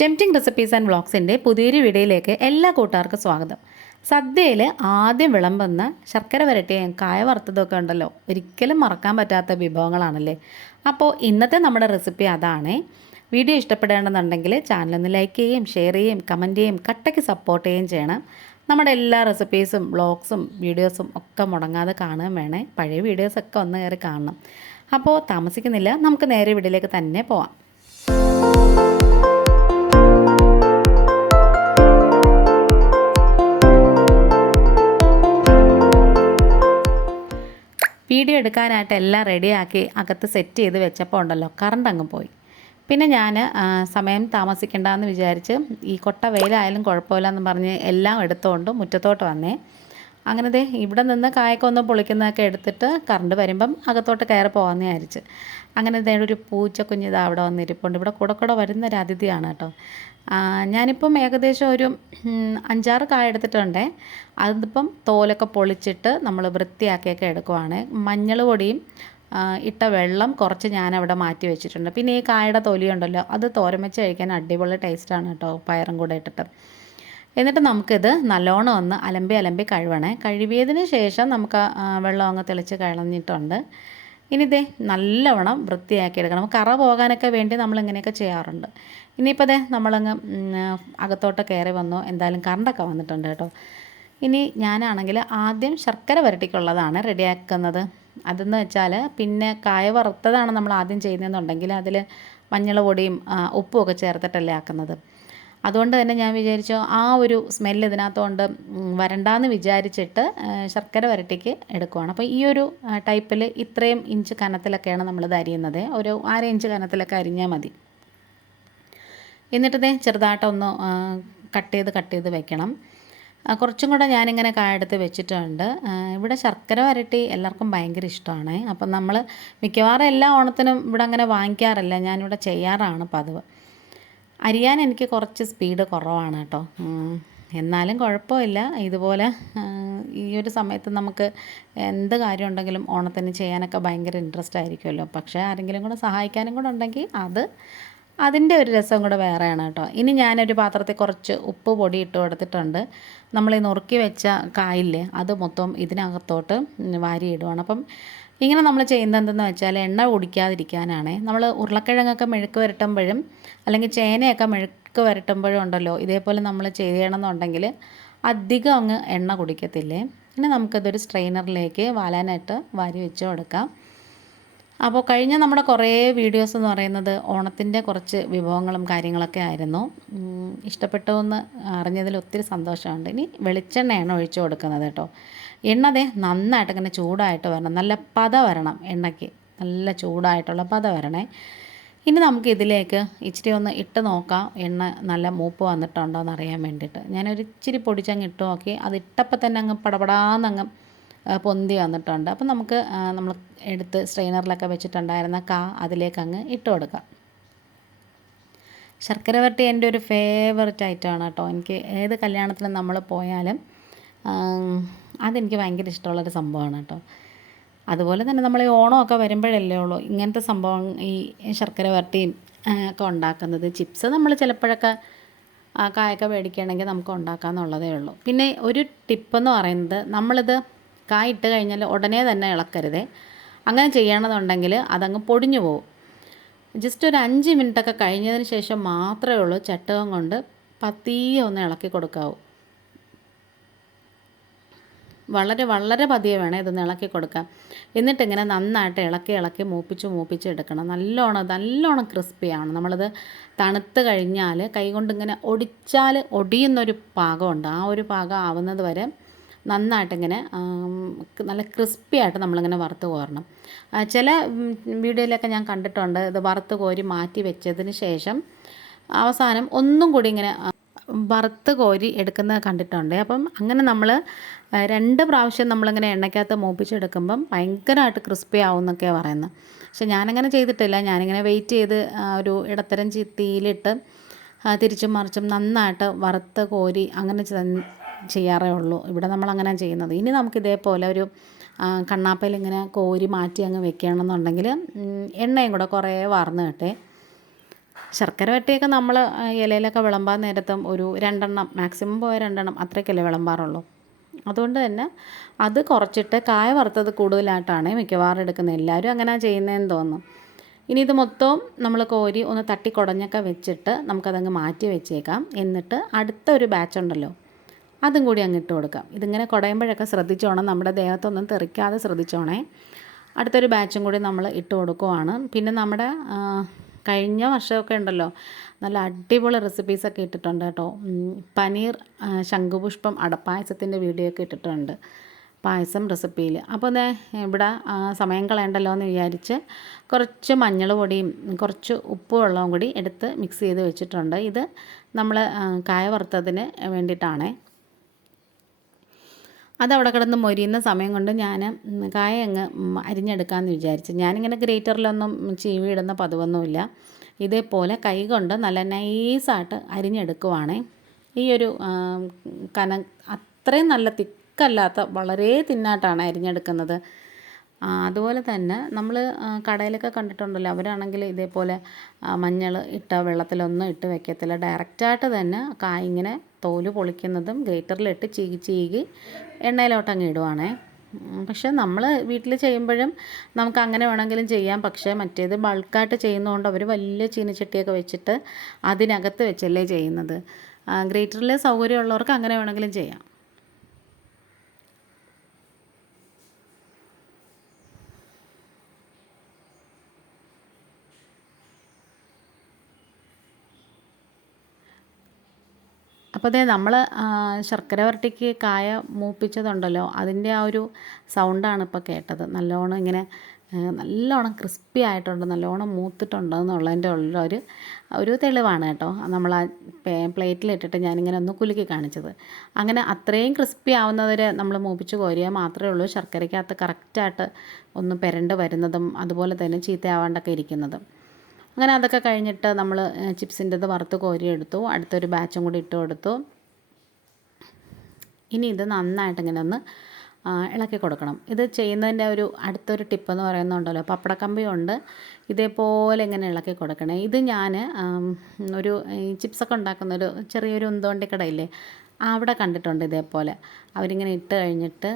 Tempting recipes and വ്ളോഗ്സിന്റെ പുതിയൊരു വീഡിയോയിലേക്ക് എല്ലാ കൂട്ടുകാർക്കും സ്വാഗതം. സദ്യയിൽ ആദ്യം വിളമ്പുന്ന ശർക്കര വരട്ടിയും കായ വറുത്തതൊക്കെ ഉണ്ടല്ലോ. ഒരിക്കലും മറക്കാൻ പറ്റാത്ത വിഭവങ്ങളാണല്ലേ? അപ്പോൾ ഇന്നത്തെ നമ്മുടെ റെസിപ്പി അതാണ്. വീഡിയോ ഇഷ്ടപ്പെടേണ്ടെന്നുണ്ടെങ്കിൽ ചാനലൊന്ന് ലൈക്ക് ചെയ്യുകയും ഷെയർ ചെയ്യുകയും കമന്റ് ചെയ്യുകയും കട്ടയ്ക്ക് സപ്പോർട്ട് ചെയ്യുകയും ചെയ്യണം. നമ്മുടെ എല്ലാ റെസിപ്പീസും വ്ളോഗ്സും വീഡിയോസും ഒക്കെ മുടങ്ങാതെ കാണുകയും വേണേ. പഴയ വീഡിയോസൊക്കെ ഒന്ന് കയറി കാണണം. അപ്പോൾ താമസിക്കുന്നില്ല. നമുക്ക് നേരെ വീഡിയോയിലേക്ക് തന്നെ പോവാം. വീഡിയോ എടുക്കാനായിട്ട് എല്ലാം റെഡിയാക്കി അകത്ത് സെറ്റ് ചെയ്ത് വെച്ചപ്പോൾ ഉണ്ടല്ലോ കറണ്ട് അങ്ങ് പോയി. പിന്നെ ഞാൻ സമയം താമസിക്കേണ്ടെന്ന് വിചാരിച്ച് ഈ കൊട്ട വെയിലായാലും കുഴപ്പമില്ല എന്ന് പറഞ്ഞ് എല്ലാം എടുത്തുകൊണ്ട് മുറ്റത്തോട്ട് വന്നേ. അങ്ങനെ ദേ ഇവിടെ നിന്ന് കായൊക്കെ ഒന്ന് പൊളിക്കുന്നതൊക്കെ എടുത്തിട്ട് കറണ്ട് വരുമ്പം അകത്തോട്ട് കയറി പോകാമെന്ന് വിചാരിച്ച്. അങ്ങനെ ദേ ഒരു പൂച്ചക്കുഞ്ഞ് ഇതാ അവിടെ വന്നിരിപ്പുണ്ട്. ഇവിടെ കൂടെ കൂടെ വരുന്ന ഒരു അതിഥിയാണ് കേട്ടോ. ഞാനിപ്പം ഏകദേശം ഒരു അഞ്ചാറ് കായ എടുത്തിട്ടുണ്ടേ. അതിപ്പം തോലൊക്കെ പൊളിച്ചിട്ട് നമ്മൾ വൃത്തിയാക്കിയൊക്കെ എടുക്കുവാണ്. മഞ്ഞൾ പൊടിയും ഇട്ട വെള്ളം കുറച്ച് ഞാനവിടെ മാറ്റി വെച്ചിട്ടുണ്ട്. പിന്നെ ഈ കായയുടെ തൊലിയുണ്ടല്ലോ അത് തോരൻ കഴിക്കാൻ അടിപൊളി ടേസ്റ്റാണ് കേട്ടോ പയറും കൂടെ ഇട്ടിട്ട്. എന്നിട്ട് നമുക്കിത് നല്ലോണം ഒന്ന് അലമ്പി അലമ്പി കഴുകണേ കഴുകിയതിന് ശേഷം നമുക്ക് വെള്ളം അങ്ങ് തെളിച്ച് കളഞ്ഞിട്ടുണ്ട്. ഇനി ഇതേ നല്ലവണ്ണം വൃത്തിയാക്കി എടുക്കണം. കറ പോകാനൊക്കെ വേണ്ടി നമ്മൾ ഇങ്ങനെയൊക്കെ ചെയ്യാറുണ്ട്. ഇനിയിപ്പോൾ അതെ നമ്മളങ്ങ് അകത്തോട്ട് കയറി വന്നു. എന്തായാലും കറണ്ടൊക്കെ വന്നിട്ടുണ്ട് കേട്ടോ. ഇനി ഞാനാണെങ്കിൽ ആദ്യം ശർക്കര വരട്ടിക്കുള്ളതാണ് റെഡിയാക്കുന്നത്. അതെന്ന് വെച്ചാൽ പിന്നെ കായ വറുത്തതാണ് നമ്മൾ ആദ്യം ചെയ്യുന്നതെന്നുണ്ടെങ്കിൽ അതിൽ മഞ്ഞൾ പൊടിയും ഉപ്പും ഒക്കെ ചേർത്തിട്ടല്ലേ ആക്കുന്നത്. അതുകൊണ്ട് തന്നെ ഞാൻ വിചാരിച്ചു ആ ഒരു സ്മെല്ല് ഇതിനകത്തുകൊണ്ട് ഉം, വരണ്ടാന്ന് വിചാരിച്ചിട്ട് ശർക്കര വരട്ടിക്ക് എടുക്കുവാണ്. അപ്പോൾ ഈ ഒരു ടൈപ്പിൽ ഇത്രയും ഇഞ്ച് കനത്തിലൊക്കെയാണ് നമ്മളിത് അരിയുന്നത്. ഒരു അര ഇഞ്ച് കനത്തിലൊക്കെ അരിഞ്ഞാൽ മതി. എന്നിട്ട് ദേ ചെറുതായിട്ടൊന്ന് കട്ട് ചെയ്ത് കട്ട് ചെയ്ത് വെക്കണം. കുറച്ചും കൂടെ ഞാനിങ്ങനെ കായെടുത്ത് വെച്ചിട്ടുണ്ട്. ഇവിടെ ശർക്കര വരട്ടി എല്ലാവർക്കും ഭയങ്കര ഇഷ്ടമാണ്. അപ്പം നമ്മൾ മിക്കവാറും എല്ലാ ഓണത്തിനും ഇവിടെ അങ്ങനെ വാങ്ങിക്കാറില്ല. ഞാനിവിടെ ചെയ്യാറാണ് പതിവ്. അരിയാൻ എനിക്ക് കുറച്ച് സ്പീഡ് കുറവാണ് കേട്ടോ. എന്നാലും കുഴപ്പമില്ല. ഇതുപോലെ ഈ ഒരു സമയത്ത് നമുക്ക് എന്ത് കാര്യം ഉണ്ടെങ്കിലും ഓണത്തിന് ചെയ്യാനൊക്കെ ഭയങ്കര ഇൻട്രസ്റ്റ് ആയിരിക്കുമല്ലോ. പക്ഷേ ആരെങ്കിലും കൂടെ സഹായിക്കാനും കൂടെ ഉണ്ടെങ്കിൽ അത് അതിന്റെ ഒരു രസം കൂടെ വേറെയാണ് കേട്ടോ. ഇനി ഞാനൊരു പാത്രത്തിൽ കുറച്ച് ഉപ്പ് പൊടി ഇട്ട് കൊടുത്തിട്ടുണ്ട്. നമ്മൾ ഈ നുറുക്കി വെച്ച കായില്ലേ അത് മൊത്തം ഇതിനകത്തോട്ട് വാരിയിടുവാണ്. അപ്പം ഇങ്ങനെ നമ്മൾ ചെയ്യുന്നത് എന്തെന്ന് വെച്ചാൽ എണ്ണ കുടിക്കാതിരിക്കാനാണ് നമ്മൾ ഉരുളക്കിഴങ്ങൊക്കെ മെഴുക്ക് വരട്ടുമ്പോഴും അല്ലെങ്കിൽ ചേനയൊക്കെ മെഴുക്ക് വരട്ടുമ്പോഴും ഉണ്ടല്ലോ ഇതേപോലെ നമ്മൾ ചെയ്യണമെന്നുണ്ടെങ്കിൽ അധികം അങ്ങ് എണ്ണ കുടിക്കത്തില്ലേ? ഇനി നമുക്കിതൊരു സ്ട്രെയിനറിലേക്ക് വാലാനായിട്ട് വാരി വെച്ച് കൊടുക്കാം. അപ്പോൾ കഴിഞ്ഞ നമ്മുടെ കുറേ വീഡിയോസ് എന്ന് പറയുന്നത് ഓണത്തിന്റെ കുറച്ച് വിഭവങ്ങളും കാര്യങ്ങളൊക്കെ ആയിരുന്നു. ഇഷ്ടപ്പെട്ടു എന്ന് അറിഞ്ഞതിൽ ഒത്തിരി സന്തോഷമുണ്ട്. ഇനി വെളിച്ചെണ്ണയാണ് ഒഴിച്ചു കൊടുക്കുന്നത് കേട്ടോ. എണ്ണ ദേ നന്നായിട്ട് ഇങ്ങനെ ചൂടായിട്ട് വരണം. നല്ല പത വരണം എണ്ണയ്ക്ക്. നല്ല ചൂടായിട്ടുള്ള പത വരണേ. ഇനി നമുക്ക് ഇതിലേക്ക് ഇച്ചിരി ഒന്ന് ഇട്ട് നോക്കാം. എണ്ണ നല്ല മൂപ്പ് വന്നിട്ടുണ്ടോ എന്ന് അറിയാൻ വേണ്ടിയിട്ട്. ഞാനൊരു ഇച്ചിരി പൊടിച്ചങ്ങ് ഇട്ട് നോക്കി. അത് ഇട്ടപ്പോൾ തന്നെ അങ്ങ് പടപടാന്നങ്ങ് പൊന്തി വന്നിട്ടുണ്ട്. അപ്പോൾ നമുക്ക് നമ്മൾ എടുത്ത് സ്ട്രെയിനറിലൊക്കെ വെച്ചിട്ടുണ്ടായിരുന്ന കാ അതിലേക്ക് അങ്ങ് ഇട്ട് കൊടുക്കാം. ശർക്കര വരട്ടി എന്റെ ഒരു ഫേവററ്റ് ഐറ്റമാണ് കേട്ടോ. എനിക്ക് ഏത് കല്യാണത്തിലും നമ്മൾ പോയാലും അതെനിക്ക് ഭയങ്കര ഇഷ്ടമുള്ളൊരു സംഭവമാണ് കേട്ടോ. അതുപോലെ തന്നെ നമ്മൾ ഈ ഓണമൊക്കെ വരുമ്പോഴല്ലേ ഉള്ളൂ ഇങ്ങനത്തെ സംഭവം ഈ ശർക്കര വരട്ടിയും ഒക്കെ ഉണ്ടാക്കുന്നത്. ചിപ്സ് നമ്മൾ ചിലപ്പോഴൊക്കെ കായൊക്കെ മേടിക്കുകയാണെങ്കിൽ നമുക്ക് ഉണ്ടാക്കാമെന്നുള്ളതേ ഉള്ളൂ. പിന്നെ ഒരു ടിപ്പെന്ന് പറയുന്നത് നമ്മളിത് കായ ഇട്ട് കഴിഞ്ഞാൽ ഉടനെ തന്നെ ഇളക്കരുതേ. അങ്ങനെ ചെയ്യണമെന്നുണ്ടെങ്കിൽ അതങ്ങ് പൊടിഞ്ഞു പോകും ജസ്റ്റ് ഒരു അഞ്ച് മിനിറ്റൊക്കെ കഴിഞ്ഞതിന് ശേഷം മാത്രമേ ഉള്ളൂ ചട്ടകം കൊണ്ട് പതിയെ ഒന്ന് ഇളക്കി കൊടുക്കാവൂ. വളരെ വളരെ പതിയെ വേണം ഇതൊന്ന് ഇളക്കി കൊടുക്കാം. എന്നിട്ടിങ്ങനെ നന്നായിട്ട് ഇളക്കി ഇളക്കി മൂപ്പിച്ച് മൂപ്പിച്ച് എടുക്കണം. നല്ലോണം നല്ലോണം ക്രിസ്പിയാണ് നമ്മളിത് തണുത്ത് കഴിഞ്ഞാൽ കൈകൊണ്ട് ഇങ്ങനെ ഒടിച്ചാൽ ഒടിയുന്നൊരു പാകമുണ്ട്. ആ ഒരു പാകം ആവുന്നത് വരെ നന്നായിട്ടിങ്ങനെ നല്ല ക്രിസ്പി ആയിട്ട് നമ്മളിങ്ങനെ വറുത്ത് കോരണം. ചില വീഡിയോയിലൊക്കെ ഞാൻ കണ്ടിട്ടുണ്ട്. ഇത് വറുത്ത് കോരി മാറ്റി വെച്ചതിന് ശേഷം അവസാനം ഒന്നും കൂടി ഇങ്ങനെ വറുത്ത് കോരി എടുക്കുന്നത് കണ്ടിട്ടുണ്ട്. അപ്പം അങ്ങനെ നമ്മൾ രണ്ട് പ്രാവശ്യം നമ്മളിങ്ങനെ എണ്ണയ്ക്കകത്ത് മൂപ്പിച്ചെടുക്കുമ്പം ഭയങ്കരമായിട്ട് ക്രിസ്പി ആവും എന്നൊക്കെയാണ് പറയുന്നത് പക്ഷെ ഞാനങ്ങനെ ചെയ്തിട്ടില്ല. ഞാനിങ്ങനെ വെയിറ്റ് ചെയ്ത് ഒരു ഇടത്തരം തീയിലിട്ട് തിരിച്ചും മറിച്ചും നന്നായിട്ട് വറുത്ത് കോരി അങ്ങനെ ചെയ്യാറേ ഉള്ളൂ. ഇവിടെ നമ്മൾ അങ്ങനെ ചെയ്യുന്നത്. ഇനി നമുക്ക് ഇതേപോലെ ഒരു കണ്ണാപ്പയിൽ ഇങ്ങനെ കോരി മാറ്റി അങ്ങ് വെക്കുകയാണെന്നുണ്ടെങ്കിൽ എണ്ണയും കൂടെ കുറേ വാർന്ന് കിട്ടേ. ശർക്കര വെട്ടിയൊക്കെ നമ്മൾ ഇലയിലൊക്കെ വിളമ്പാൻ നേരത്തും ഒരു രണ്ടെണ്ണം മാക്സിമം പോയ രണ്ടെണ്ണം അത്രയ്ക്കല്ലേ വിളമ്പാറുള്ളൂ. അതുകൊണ്ട് തന്നെ അത് കുറച്ചിട്ട് കായ വറുത്തത് കൂടുതലായിട്ടാണ് മിക്കവാറും എടുക്കുന്നത്. എല്ലാവരും അങ്ങനെ ചെയ്യുന്നതെന്ന് തോന്നുന്നു. ഇനി ഇത് മൊത്തവും നമ്മൾ കോരി ഒന്ന് തട്ടി കുടഞ്ഞൊക്കെ വെച്ചിട്ട് നമുക്കതങ്ങ് മാറ്റി വെച്ചേക്കാം. എന്നിട്ട് അടുത്ത ഒരു ബാച്ച് ഉണ്ടല്ലോ അതും കൂടി അങ്ങ് ഇട്ട് കൊടുക്കാം. ഇതിങ്ങനെ കുടയുമ്പോഴൊക്കെ ശ്രദ്ധിച്ചോണം. നമ്മുടെ ദേഹത്തൊന്നും തെറിക്കാതെ ശ്രദ്ധിച്ചോണേ. അടുത്തൊരു ബാച്ചും കൂടി നമ്മൾ ഇട്ട് കൊടുക്കുവാണ്. പിന്നെ നമ്മുടെ കഴിഞ്ഞ വർഷമൊക്കെ ഉണ്ടല്ലോ നല്ല അടിപൊളി റെസിപ്പീസൊക്കെ ഇട്ടിട്ടുണ്ട് കേട്ടോ. പനീർ ശംഖുപുഷ്പം അടപ്പായസത്തിന്റെ വീഡിയോ ഒക്കെ ഇട്ടിട്ടുണ്ട് പായസം റെസിപ്പിയിൽ അപ്പോൾ ദേ ഇവിടെ സമയം കളയണ്ടല്ലോ എന്ന് വിചാരിച്ച് കുറച്ച് മഞ്ഞൾ പൊടിയും കുറച്ച് ഉപ്പ് വെള്ളവും കൂടി എടുത്ത് മിക്സ് ചെയ്ത് വെച്ചിട്ടുണ്ട്. ഇത് നമ്മൾ കായ വറുത്തതിന് വേണ്ടിയിട്ടാണേ. അതവിടെ കിടന്ന് മൊരിയുന്ന സമയം കൊണ്ട് ഞാൻ കായ അങ്ങ് അരിഞ്ഞെടുക്കാമെന്ന് വിചാരിച്ചു. ഞാനിങ്ങനെ ഗ്രേറ്ററിലൊന്നും ചീവി ഇടുന്ന പതിവൊന്നുമില്ല. ഇതേപോലെ കൈ കൊണ്ട് നല്ല നൈസായിട്ട് അരിഞ്ഞെടുക്കുവാണേ. ഈ ഒരു കന അത്രയും നല്ല തിക്കല്ലാത്ത വളരെ തിന്നായിട്ടാണ് അരിഞ്ഞെടുക്കുന്നത്. അതുപോലെ തന്നെ നമ്മൾ കടയിലൊക്കെ കണ്ടിട്ടുണ്ടല്ലോ അവരാണെങ്കിൽ ഇതേപോലെ മഞ്ഞൾ ഇട്ട വെള്ളത്തിലൊന്നും ഇട്ട് വെക്കത്തില്ല. ഡയറക്റ്റായിട്ട് തന്നെ കായ ഇങ്ങനെ തോൽ പൊളിക്കുന്നതും ഗ്രേറ്ററിലിട്ട് ചീകി ചീകി എണ്ണയിലോട്ട് അങ്ങ് ഇടുവാണേ. പക്ഷെ നമ്മൾ വീട്ടിൽ ചെയ്യുമ്പോഴും നമുക്ക് അങ്ങനെ വേണമെങ്കിലും ചെയ്യാം. പക്ഷേ മറ്റേത് ബൾക്കായിട്ട് ചെയ്യുന്നതുകൊണ്ട് അവർ വലിയ ചീനച്ചട്ടിയൊക്കെ വെച്ചിട്ട് അതിനകത്ത് വെച്ചല്ലേ ചെയ്യുന്നത്. ഗ്രേറ്ററിൽ സൗകര്യമുള്ളവർക്ക് അങ്ങനെ വേണമെങ്കിലും ചെയ്യാം. അപ്പോൾ അതേ നമ്മൾ ശർക്കര വരട്ടിക്ക് കായ മൂപ്പിച്ചതുണ്ടല്ലോ അതിന്റെ ആ ഒരു സൗണ്ടാണ് ഇപ്പോൾ കേട്ടത്. നല്ലോണം ഇങ്ങനെ നല്ലോണം ക്രിസ്പി ആയിട്ടുണ്ട് നല്ലോണം മൂത്തിട്ടുണ്ട് എന്നുള്ളതിന്റെ ഉള്ള ഒരു ഒരു തെളിവാണ് കേട്ടോ. നമ്മൾ ആ പ്ലേറ്റിലിട്ടിട്ട് ഞാനിങ്ങനെ ഒന്ന് കുലുക്കി കാണിച്ചത്. അങ്ങനെ അത്രയും ക്രിസ്പി ആവുന്നവരെ നമ്മൾ മൂപ്പിച്ച് കോരിയാൽ മാത്രമേ ഉള്ളൂ ശർക്കരയ്ക്കകത്ത് കറക്റ്റായിട്ട് ഒന്ന് പെരണ്ട് വരുന്നതും അതുപോലെ തന്നെ ചീത്തയാവാണ്ടൊക്കെ ഇരിക്കുന്നതും. അങ്ങനെ അതൊക്കെ കഴിഞ്ഞിട്ട് നമ്മൾ ചിപ്സിന്റെത് വറുത്ത് കോരിയെടുത്തു. അടുത്തൊരു ബാച്ചും കൂടി ഇട്ട് കൊടുത്തു. ഇനി ഇത് നന്നായിട്ട് ഇങ്ങനെ ഒന്ന് ഇളക്കി കൊടുക്കണം. ഇത് ചെയ്യുന്നതിന്റെ ഒരു അടുത്തൊരു ടിപ്പ് എന്ന് പറയുന്നുണ്ടല്ലോ. പപ്പടക്കമ്പി കൊണ്ട് ഇതേപോലെ ഇങ്ങനെ ഇളക്കി കൊടുക്കണേ. ഇത് ഞാൻ ഒരു ചിപ്സൊക്കെ ഉണ്ടാക്കുന്ന ഒരു ചെറിയൊരു ഉന്തോണ്ടി കടയില്ലേ അവിടെ കണ്ടിട്ടുണ്ട് ഇതേപോലെ. അവരിങ്ങനെ ഇട്ട് കഴിഞ്ഞിട്ട്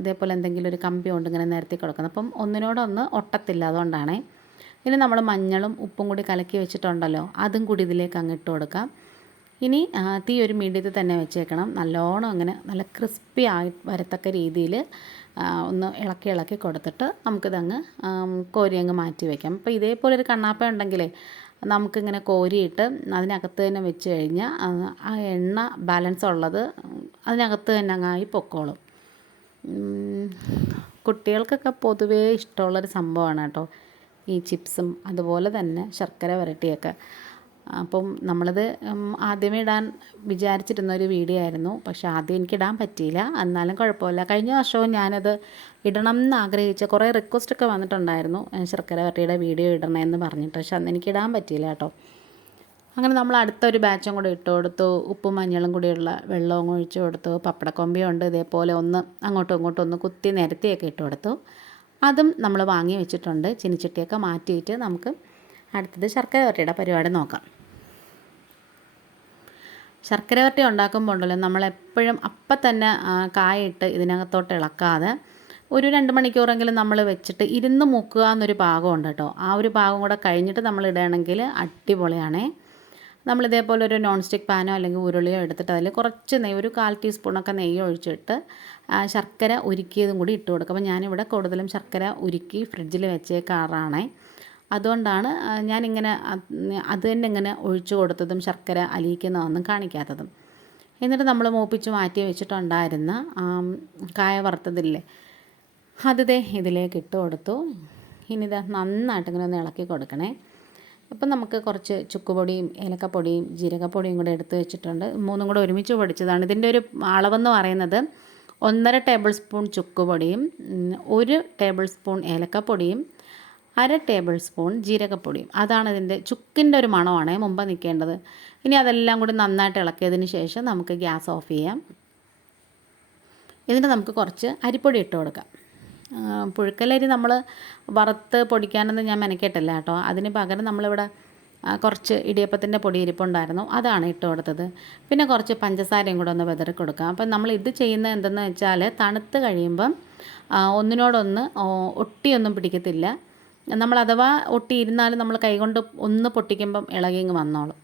ഇതേപോലെ എന്തെങ്കിലും ഒരു കമ്പി കൊണ്ട് ഇങ്ങനെ നിരത്തി കൊടുക്കുന്നത്. അപ്പം ഒന്നിനോടൊന്ന് ഒട്ടത്തില്ല അതുകൊണ്ടാണേ. ഇനി നമ്മൾ മഞ്ഞളും ഉപ്പും കൂടി കലക്കി വെച്ചിട്ടുണ്ടല്ലോ അതും കൂടി ഇതിലേക്ക് അങ്ങ് ഇട്ട് കൊടുക്കാം. ഇനി തീ ഒരു മീഡിയത്തിൽ തന്നെ വെച്ചേക്കണം. നല്ലോണം അങ്ങനെ നല്ല ക്രിസ്പി ആയി വരത്തക്ക രീതിയിൽ ഒന്ന് ഇളക്കി ഇളക്കി കൊടുത്തിട്ട് നമുക്കിതങ്ങ് കോരി അങ്ങ് മാറ്റി വയ്ക്കാം അപ്പോൾ ഇതേപോലെ ഒരു കണ്ണാപ്പ ഉണ്ടെങ്കിലേ നമുക്കിങ്ങനെ കോരിയിട്ട് അതിനകത്ത് തന്നെ വെച്ച് കഴിഞ്ഞാൽ ആ എണ്ണ ബാലൻസ് ഉള്ളത് അതിനകത്ത് തന്നെ അങ്ങായി പൊക്കോളും. കുട്ടികൾക്കൊക്കെ പൊതുവേ ഇഷ്ടമുള്ളൊരു സംഭവമാണ് കേട്ടോ. ഈ ചിപ്സും അതുപോലെ തന്നെ ശർക്കര വരട്ടിയൊക്കെ അപ്പം നമ്മളത് ആദ്യമേ ഇടാൻ വിചാരിച്ചിരുന്ന ഒരു വീഡിയോ ആയിരുന്നു. പക്ഷേ ആദ്യം എനിക്ക് ഇടാൻ പറ്റിയില്ല. എന്നാലും കുഴപ്പമില്ല. കഴിഞ്ഞ വർഷവും ഞാനത് ഇടണം എന്ന് ആഗ്രഹിച്ച കുറേ റിക്വസ്റ്റൊക്കെ വന്നിട്ടുണ്ടായിരുന്നു. ശർക്കര വരട്ടിയുടെ വീഡിയോ ഇടണമെന്ന് പറഞ്ഞിട്ട്. പക്ഷെ അന്ന് എനിക്ക് ഇടാൻ പറ്റിയില്ല കേട്ടോ. അങ്ങനെ നമ്മൾ അടുത്തൊരു ബാച്ചും കൂടെ ഇട്ട് കൊടുത്തു. ഉപ്പും മഞ്ഞളും കൂടിയുള്ള വെള്ളവും ഒഴിച്ച് കൊടുത്തു. പപ്പടക്കൊമ്പിയുണ്ട്. ഇതേപോലെ ഒന്ന് അങ്ങോട്ടും ഇങ്ങോട്ടും ഒന്ന് കുത്തി നിരത്തിയൊക്കെ ഇട്ട് കൊടുത്തു. അതും നമ്മൾ വാങ്ങി വെച്ചിട്ടുണ്ട്. ചിനിച്ചട്ടിയൊക്കെ മാറ്റിയിട്ട് നമുക്ക് അടുത്തത് ശർക്കര വരട്ടിയുടെ പരിപാടി നോക്കാം. ശർക്കര വരട്ടി ഉണ്ടാക്കുമ്പോൾ ഉണ്ടല്ലോ നമ്മളെപ്പോഴും അപ്പം തന്നെ കായിട്ട് ഇതിനകത്തോട്ട് ഇളക്കാതെ ഒരു രണ്ട് മണിക്കൂറെങ്കിലും നമ്മൾ വെച്ചിട്ട് ഇരുന്ന് മുക്കുക എന്നൊരു പാകമുണ്ട് കേട്ടോ. ആ ഒരു പാകം കൂടെ കഴിഞ്ഞിട്ട് നമ്മൾ ഇടുകയാണെങ്കിൽ അടിപൊളിയാണേ. നമ്മൾ ഇതേപോലെ ഒരു നോൺ സ്റ്റിക്ക് പാനോ അല്ലെങ്കിൽ ഉരുളിയോ എടുത്തിട്ട് അതിൽ കുറച്ച് നെയ്യ് ഒരു കാൽ ടീസ്പൂണൊക്കെ നെയ്യ് ഒഴിച്ചിട്ട് ശർക്കര ഉരുക്കിയതും കൂടി ഇട്ട് കൊടുക്കും. അപ്പോൾ ഞാനിവിടെ കൂടുതലും ശർക്കര ഉരുക്കി ഫ്രിഡ്ജിൽ വെച്ചേക്കാറാണേ. അതുകൊണ്ടാണ് ഞാനിങ്ങനെ അത് തന്നെ ഇങ്ങനെ ഒഴിച്ചു കൊടുത്തതും ശർക്കര അലിയിക്കുന്നതൊന്നും കാണിക്കാത്തതും. എന്നിട്ട് നമ്മൾ മൂപ്പിച്ച് മാറ്റി വെച്ചിട്ടുണ്ടായിരുന്ന കായ വറുത്തതില്ലേ അതിതേ ഇതിലേക്ക് ഇട്ട് കൊടുത്തു. ഇനി ഇത് നന്നായിട്ട് ഇങ്ങനെ ഒന്ന് ഇളക്കി കൊടുക്കണേ. അപ്പം നമുക്ക് കുറച്ച് ചുക്കുപൊടിയും ഏലക്കപ്പൊടിയും ജീരകപ്പൊടിയും കൂടെ എടുത്ത് വെച്ചിട്ടുണ്ട്. മൂന്നും കൂടെ ഒരുമിച്ച് പൊടിച്ചതാണ്. ഇതിന്റെ ഒരു അളവെന്ന് പറയുന്നത് ഒന്നര ടേബിൾ സ്പൂൺ ചുക്കുപൊടിയും ഒരു ടേബിൾ സ്പൂൺ ഏലക്കപ്പൊടിയും അര ടേബിൾ സ്പൂൺ ജീരകപ്പൊടിയും. അതാണ് ഇതിന്റെ ചുക്കിന്റെ ഒരു മണമാണ് മുമ്പ് നിൽക്കേണ്ടത്. ഇനി അതെല്ലാം കൂടി നന്നായിട്ട് ഇളക്കിയതിന് ശേഷം നമുക്ക് ഗ്യാസ് ഓഫ് ചെയ്യാം. ഇതിന് നമുക്ക് കുറച്ച് അരിപ്പൊടി ഇട്ട് കൊടുക്കാം. പുഴുക്കലരി നമ്മൾ വറുത്ത് പൊടിക്കാനൊന്നും ഞാൻ മെനക്കെട്ടില്ല കേട്ടോ. അതിന് പകരം നമ്മളിവിടെ കുറച്ച് ഇടിയപ്പത്തിന്റെ പൊടി ഇരിപ്പുണ്ടായിരുന്നു അതാണ് ഇട്ട് കൊടുത്തത്. പിന്നെ കുറച്ച് പഞ്ചസാരയും കൂടെ ഒന്ന് വിതറി കൊടുക്കാം. അപ്പം നമ്മൾ ഇത് ചെയ്യുന്നത് എന്തെന്ന് വെച്ചാൽ തണുത്ത് കഴിയുമ്പം ഒന്നിനോടൊന്ന് ഒട്ടിയൊന്നും പിടിക്കത്തില്ല. നമ്മൾ അഥവാ ഒട്ടിയിരുന്നാലും നമ്മൾ കൈകൊണ്ട് ഒന്ന് പൊട്ടിക്കുമ്പം ഇളകിങ്ങ് വന്നോളും.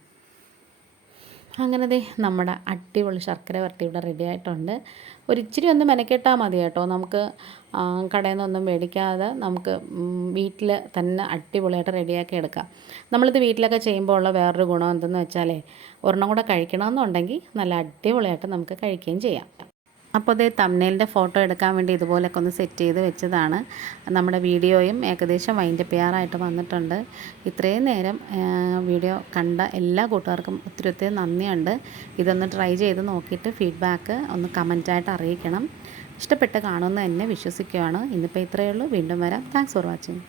അങ്ങനെ ദേ നമ്മുടെ അടിപൊളി ശർക്കര വരട്ടി ഇവിടെ റെഡി ആയിട്ടുണ്ട്. ഒരിച്ചിരി ഒന്ന് മെനക്കെട്ടാൽ മതി കേട്ടോ. നമുക്ക് കടയിൽ നിന്നൊന്നും മേടിക്കാതെ നമുക്ക് വീട്ടിൽ തന്നെ അടിപൊളിയായിട്ട് റെഡിയാക്കി എടുക്കാം. നമ്മളിത് വീട്ടിലൊക്കെ ചെയ്യുമ്പോൾ ഉള്ള വേറൊരു ഗുണം എന്തെന്ന് വെച്ചാലേ ഒരെണ്ണം കൂടെ കഴിക്കണമെന്നുണ്ടെങ്കിൽ നല്ല അടിപൊളിയായിട്ട് നമുക്ക് കഴിക്കുകയും ചെയ്യാം. അപ്പോൾ അതേ തമ്മിലിന്റെ ഫോട്ടോ എടുക്കാൻ വേണ്ടി ഇതുപോലൊക്കെ ഒന്ന് സെറ്റ് ചെയ്ത് വെച്ചതാണ്. നമ്മുടെ വീഡിയോയും ഏകദേശം വൈൻഡ് ചെയ്യാറായിട്ട് വന്നിട്ടുണ്ട്. ഇത്രയും നേരം വീഡിയോ കണ്ട എല്ലാ കൂട്ടുകാർക്കും ഒത്തിരി ഒത്തിരി നന്ദിയുണ്ട്. ഇതൊന്ന് ട്രൈ ചെയ്ത് നോക്കിയിട്ട് ഫീഡ്ബാക്ക് ഒന്ന് കമന്റായിട്ട് അറിയിക്കണം. ഇഷ്ടപ്പെട്ട് കാണുമെന്ന് തന്നെ വിശ്വസിക്കുകയാണ്. ഇന്നിപ്പോൾ ഇത്രയേ ഉള്ളൂ. വീണ്ടും വരാം. Thanks for watching